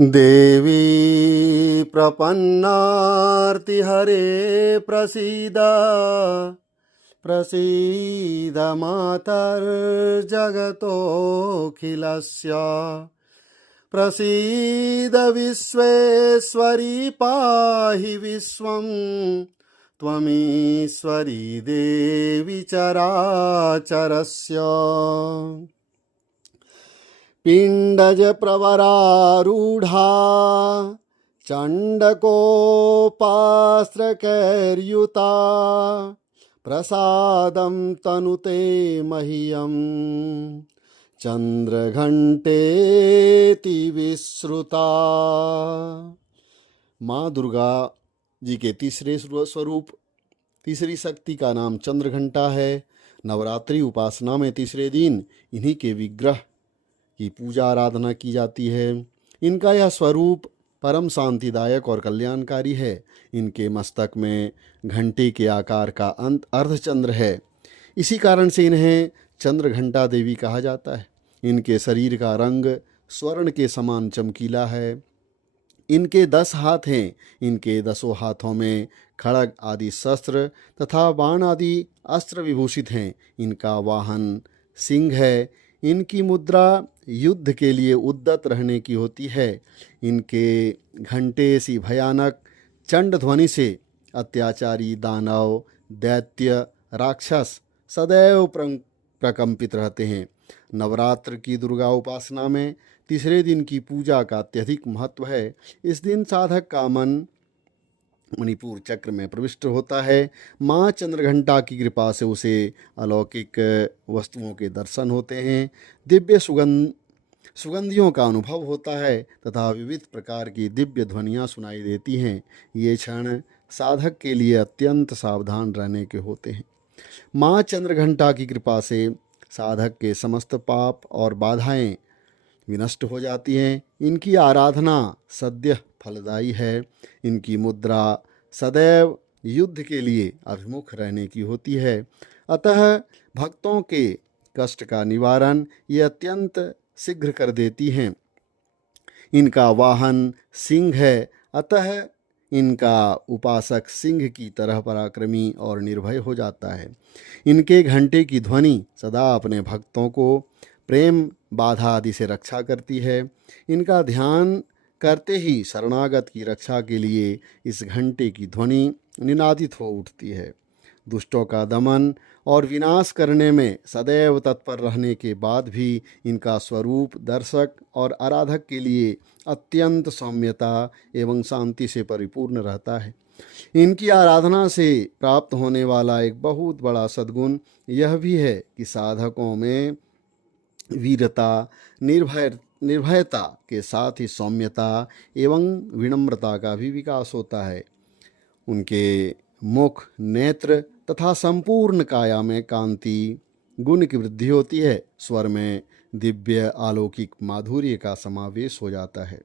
देवी प्रपन्नार्तिहरे प्रसीद प्रसीद मातर्जगतोऽखिलस्य प्रसीद विश्वेश्वरी पाहि विश्वं त्वमीश्वरी देवी चराचरस्य पिण्डज प्रवरारूढा चण्डकोपास्त्रकैर्युता प्रसादं तनुते मह्यं चंद्रघंटेति विश्रुता। माँ दुर्गा जी के तीसरे स्वरूप, तीसरी शक्ति का नाम चंद्रघंटा है। नवरात्रि उपासना में तीसरे दिन इन्हीं के विग्रह की पूजा आराधना की जाती है। इनका यह स्वरूप परम शांतिदायक और कल्याणकारी है। इनके मस्तक में घंटे के आकार का अर्धचंद्र है। इसी कारण से इन्हें चंद्रघंटा देवी कहा जाता है। इनके शरीर का रंग स्वर्ण के समान चमकीला है। इनके 10 हाथ हैं। इनके 10 हाथों में खड़ग आदि शस्त्र तथा बाण आदि अस्त्र विभूषित हैं। इनका वाहन सिंह है। इनकी मुद्रा युद्ध के लिए उद्यत रहने की होती है। इनके घंटे सी भयानक चंड ध्वनि से अत्याचारी दानव, दैत्य, राक्षस सदैव प्रकंपित रहते हैं। नवरात्र की दुर्गा उपासना में तीसरे दिन की पूजा का अत्यधिक महत्व है। इस दिन साधक का मन मणिपुर चक्र में प्रविष्ट होता है। माँ चंद्रघंटा की कृपा से उसे अलौकिक वस्तुओं के दर्शन होते हैं, दिव्य सुगंधियों का अनुभव होता है तथा विविध प्रकार की दिव्य ध्वनियाँ सुनाई देती हैं। ये क्षण साधक के लिए अत्यंत सावधान रहने के होते हैं। माँ चंद्रघंटा की कृपा से साधक के समस्त पाप और बाधाएं विनष्ट हो जाती हैं। इनकी आराधना सद्य फलदायी है। इनकी मुद्रा सदैव युद्ध के लिए अभिमुख रहने की होती है। अतः भक्तों के कष्ट का निवारण ये अत्यंत शीघ्र कर देती हैं। इनका वाहन सिंह है। अतः इनका उपासक सिंह की तरह पराक्रमी और निर्भय हो जाता है। इनके घंटे की ध्वनि सदा अपने भक्तों को प्रेम बाधा आदि से रक्षा करती है। इनका ध्यान करते ही शरणागत की रक्षा के लिए इस घंटे की ध्वनि निनादित हो उठती है। दुष्टों का दमन और विनाश करने में सदैव तत्पर रहने के बाद भी इनका स्वरूप दर्शक और आराधक के लिए अत्यंत सौम्यता एवं शांति से परिपूर्ण रहता है। इनकी आराधना से प्राप्त होने वाला एक बहुत बड़ा सद्गुण यह भी है कि साधकों में वीरता, निर्भयता के साथ ही सौम्यता एवं विनम्रता का भी विकास होता है। उनके मुख, नेत्र तथा संपूर्ण काया में कांति गुण की वृद्धि होती है। स्वर में दिव्य अलौकिक माधुर्य का समावेश हो जाता है।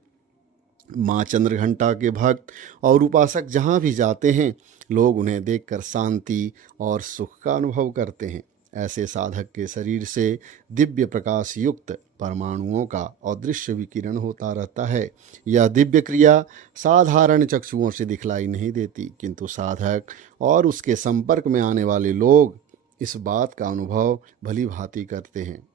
माँ चंद्रघंटा के भक्त और उपासक जहाँ भी जाते हैं, लोग उन्हें देखकर शांति और सुख का अनुभव करते हैं। ऐसे साधक के शरीर से दिव्य प्रकाश युक्त परमाणुओं का अदृश्य विकिरण होता रहता है। यह दिव्य क्रिया साधारण चक्षुओं से दिखलाई नहीं देती, किंतु साधक और उसके संपर्क में आने वाले लोग इस बात का अनुभव भली भांति करते हैं।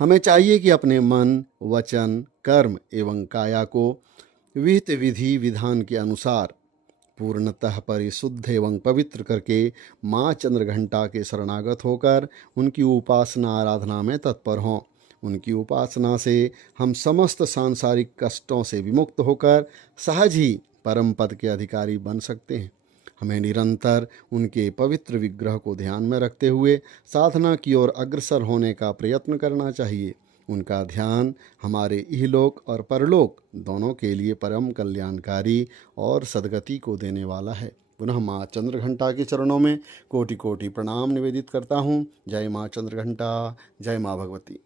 हमें चाहिए कि अपने मन, वचन, कर्म एवं काया को विहित विधि विधान के अनुसार पूर्णतः परिशुद्ध एवं पवित्र करके माँ चंद्रघंटा के शरणागत होकर उनकी उपासना आराधना में तत्पर हों। उनकी उपासना से हम समस्त सांसारिक कष्टों से विमुक्त होकर सहज ही परम पद के अधिकारी बन सकते हैं। हमें निरंतर उनके पवित्र विग्रह को ध्यान में रखते हुए साधना की ओर अग्रसर होने का प्रयत्न करना चाहिए। उनका ध्यान हमारे इहलोक और परलोक दोनों के लिए परम कल्याणकारी और सद्गति को देने वाला है। पुनः माँ चंद्रघंटा के चरणों में कोटि कोटि प्रणाम निवेदित करता हूँ। जय माँ चंद्रघंटा, जय माँ भगवती।